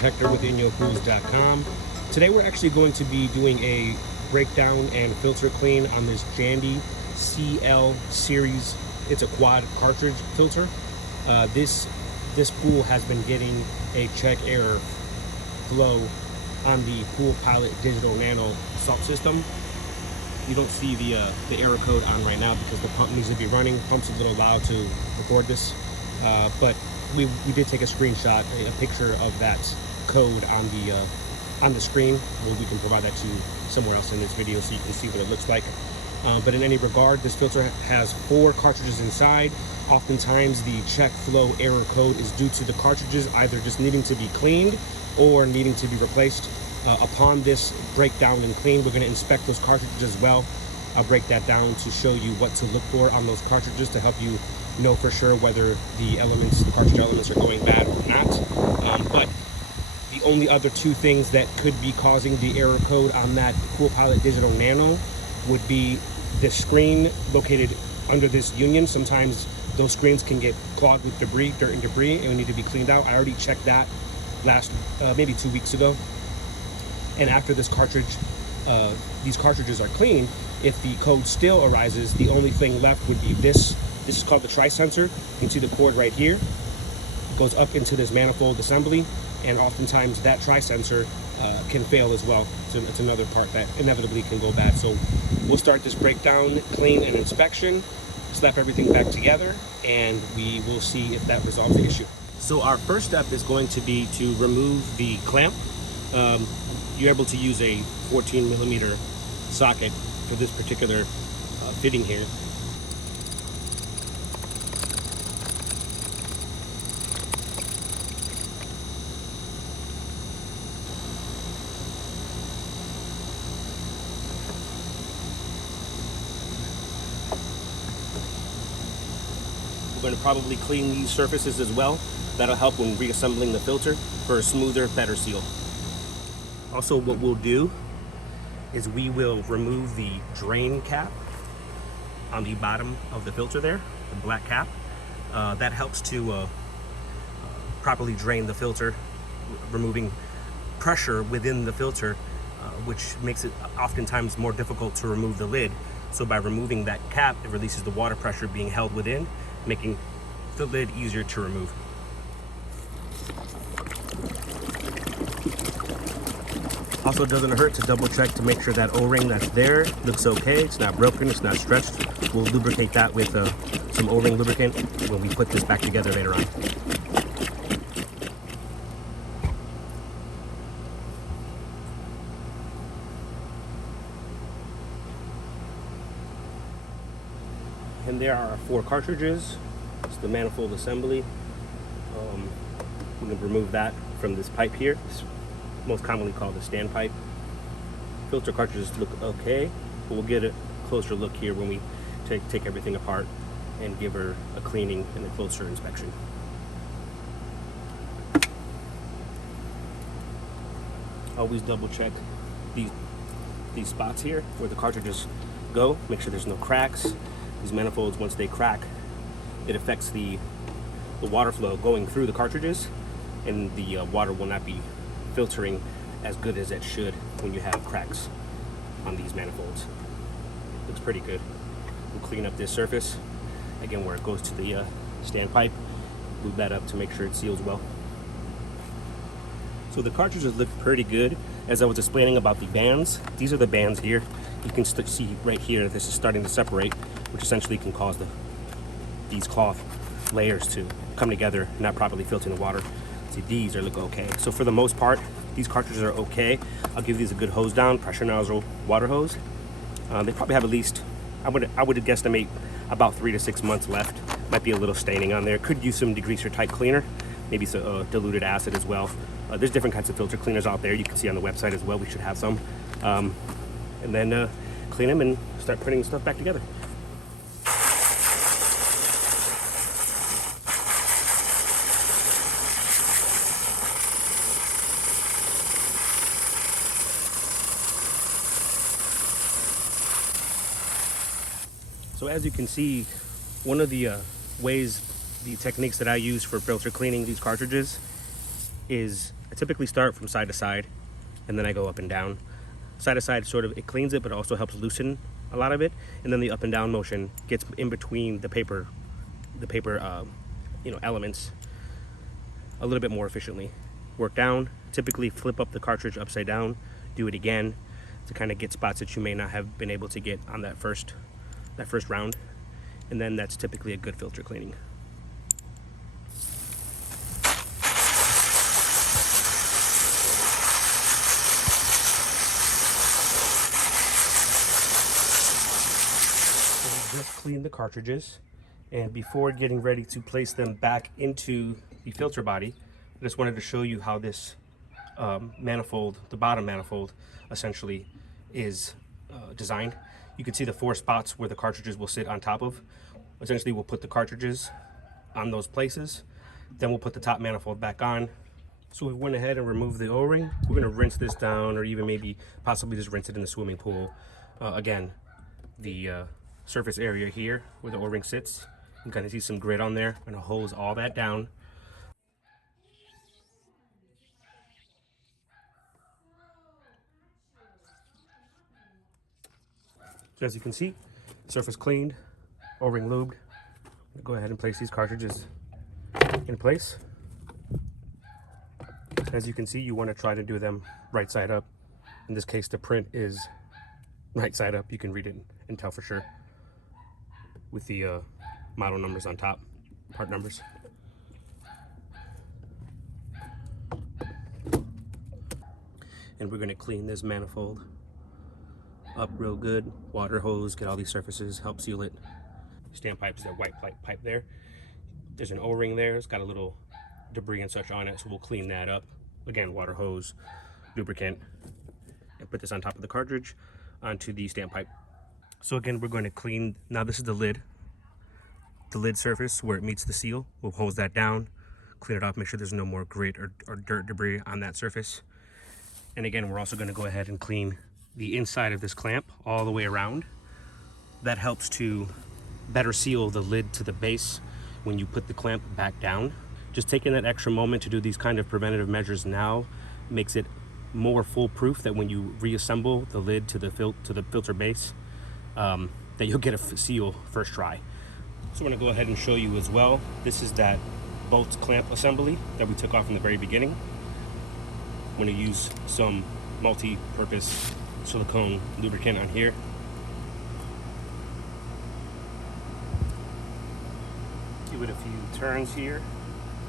Hector with InYoCruise.com. Today we're actually going to be doing a breakdown and filter clean on this Jandy CL series. It's a quad cartridge filter. This pool has been getting a check error flow on the Pool Pilot Digital Nano salt system. You don't see the error code on right now because the pump needs to be running. Pump's a little loud to record this, but we did take a screenshot, a picture of that code on the screen. We can provide that to you somewhere else in this video so you can see what it looks like. But in any regard, this filter has 4 cartridges inside. Oftentimes the check flow error code is due to the cartridges either just needing to be cleaned or needing to be replaced. Upon this breakdown and clean, we're going to inspect those cartridges as well. I'll break that down to show you what to look for on those cartridges to help you know for sure whether the cartridge elements are going bad or not. But the only other 2 things that could be causing the error code on that Pool Pilot Digital Nano would be the screen located under this union. Sometimes those screens can get clogged with debris, dirt and debris, and need to be cleaned out. I already checked that maybe 2 weeks ago. And after this these cartridges are cleaned, if the code still arises, the only thing left would be this. This is called the tri-sensor. You can see the cord right here. It goes up into this manifold assembly, and oftentimes that tri-sensor can fail as well. So it's another part that inevitably can go bad. So we'll start this breakdown, clean, and inspection, slap everything back together, and we will see if that resolves the issue. So our first step is going to be to remove the clamp. You're able to use a 14mm socket for this particular fitting here. We're going to probably clean these surfaces as well. That'll help when reassembling the filter for a smoother, better seal. Also, what we'll do is we will remove the drain cap on the bottom of the filter there, the black cap. That helps to properly drain the filter, removing pressure within the filter, which makes it oftentimes more difficult to remove the lid. So by removing that cap, it releases the water pressure being held within, making the lid easier to remove. Also, it doesn't hurt to double check to make sure that O-ring that's there looks okay. It's not broken, it's not stretched. We'll lubricate that with some O-ring lubricant when we put this back together later on. And there are our 4 cartridges. It's the manifold assembly. We're going to remove that from this pipe here. It's most commonly called the standpipe. Filter cartridges look okay, but we'll get a closer look here when we take everything apart and give her a cleaning and a closer inspection. Always double check these spots here where the cartridges go. Make sure there's no cracks. These manifolds, once they crack, it affects the water flow going through the cartridges, and the water will not be filtering as good as it should when you have cracks on these manifolds. Looks pretty good. We'll clean up this surface again where it goes to the standpipe. Lube that up to make sure it seals well. So the cartridges look pretty good. As I was explaining about the bands, these are the bands here. You can see right here this is starting to separate, which essentially can cause these cloth layers to come together, not properly filtering the water. See, these look okay. So for the most part, these cartridges are okay. I'll give these a good hose down, pressure nozzle, water hose. They probably have at least, I would guesstimate about 3 to 6 months left. Might be a little staining on there. Could use some degreaser type cleaner, maybe some diluted acid as well. There's different kinds of filter cleaners out there. You can see on the website as well. We should have some. And then clean them and start putting stuff back together. So as you can see, one of the techniques that I use for filter cleaning these cartridges is I typically start from side to side, and then I go up and down. Side to side sort of, it cleans it, but also helps loosen a lot of it. And then the up and down motion gets in between the paper elements a little bit more efficiently. Work down, typically flip up the cartridge upside down, do it again to kind of get spots that you may not have been able to get on that first round. And then that's typically a good filter cleaning. Just clean the cartridges, and before getting ready to place them back into the filter body, I just wanted to show you how this manifold, the bottom manifold, essentially is designed. You can see the 4 spots where the cartridges will sit on top of. Essentially, we'll put the cartridges on those places, then we'll put the top manifold back on. So we went ahead and removed the O-ring. We're going to rinse this down, or even maybe possibly just rinse it in the swimming pool. Again, the surface area here where the O-ring sits, you can kind of see some grit on there. I'm going to hose all that down. So as you can see, surface cleaned, O-ring lubed. Go ahead and place these cartridges in place. As you can see, you want to try to do them right side up. In this case, the print is right side up. You can read it and tell for sure with the model numbers on top, part numbers. And we're going to clean this manifold up real good. Water hose, get all these surfaces, help seal it. Standpipe is that white pipe there. There's an O-ring there. It's got a little debris and such on it, so we'll clean that up. Again, water hose, lubricant, and put this on top of the cartridge onto the standpipe. So again, we're going to clean, now this is the lid surface where it meets the seal. We'll hose that down, clean it off, make sure there's no more grit or dirt debris on that surface. And again, we're also going to go ahead and clean the inside of this clamp all the way around. That helps to better seal the lid to the base when you put the clamp back down. Just taking that extra moment to do these kind of preventative measures now makes it more foolproof that when you reassemble the lid to the filter base, that you'll get a seal first try. So I'm going to go ahead and show you as well. This is that bolt clamp assembly that we took off in the very beginning. I'm going to use some multi-purpose silicone lubricant on here. Give it a few turns here.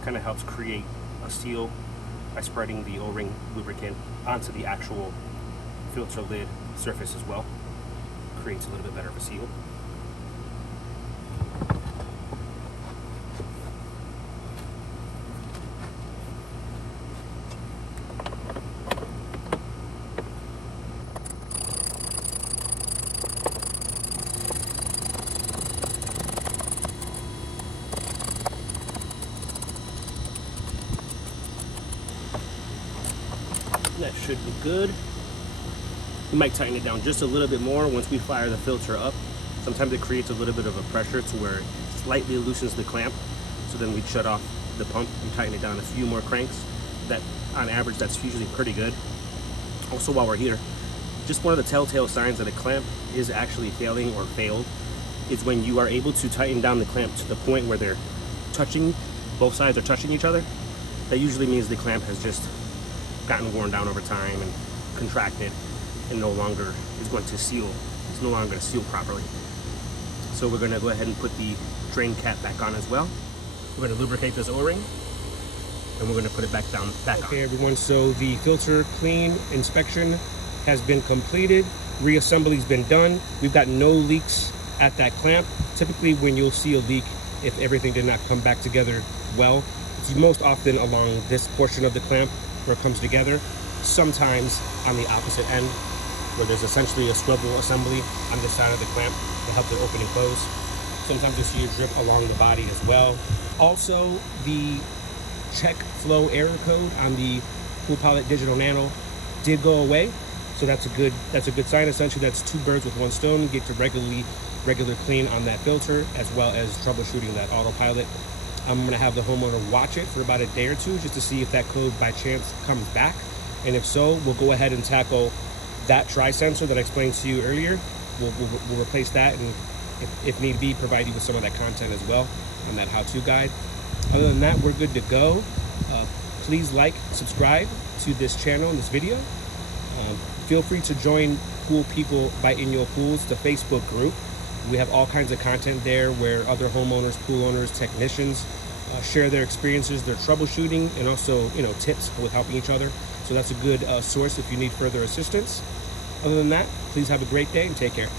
Kind of helps create a seal by spreading the O-ring lubricant onto the actual filter lid surface as well. Creates a little bit better of a seal. That should be good. We might tighten it down just a little bit more once we fire the filter up. Sometimes it creates a little bit of a pressure to where it slightly loosens the clamp. So then we'd shut off the pump and tighten it down a few more cranks. That, on average, that's usually pretty good. Also, while we're here, just one of the telltale signs that a clamp is actually failing or failed is when you are able to tighten down the clamp to the point where they're touching, both sides are touching each other. That usually means the clamp has just gotten worn down over time and contracted and no longer is going to seal. It's no longer going to seal properly. So we're going to go ahead and put the drain cap back on as well. We're going to lubricate this O-ring and we're going to put it back on. Okay, everyone, so the filter clean inspection has been completed. Reassembly's been done. We've got no leaks at that clamp. Typically when you'll see a leak, if everything did not come back together well, it's most often along this portion of the clamp where it comes together. Sometimes on the opposite end, where there's essentially a swivel assembly on this side of the clamp to help it open and close. Sometimes you'll see a drip along the body as well. Also, the check flow error code on the Pool Pilot Digital Nano did go away, so that's a good sign. Essentially, that's 2 birds with 1 stone. You get to regular clean on that filter, as well as troubleshooting that autopilot I'm going to have the homeowner watch it for about a day or two just to see if that code by chance comes back. And if so, we'll go ahead and tackle that tri-sensor that I explained to you earlier. We'll replace that, and if need be, provide you with some of that content as well on that how-to guide. Other than that, we're good to go. Please like, subscribe to this channel and this video. Feel free to join Pool People by In Your Pools, the Facebook group. We have all kinds of content there where other homeowners, pool owners, technicians share their experiences, their troubleshooting, and also, tips with helping each other. So that's a good source if you need further assistance. Other than that, please have a great day and take care.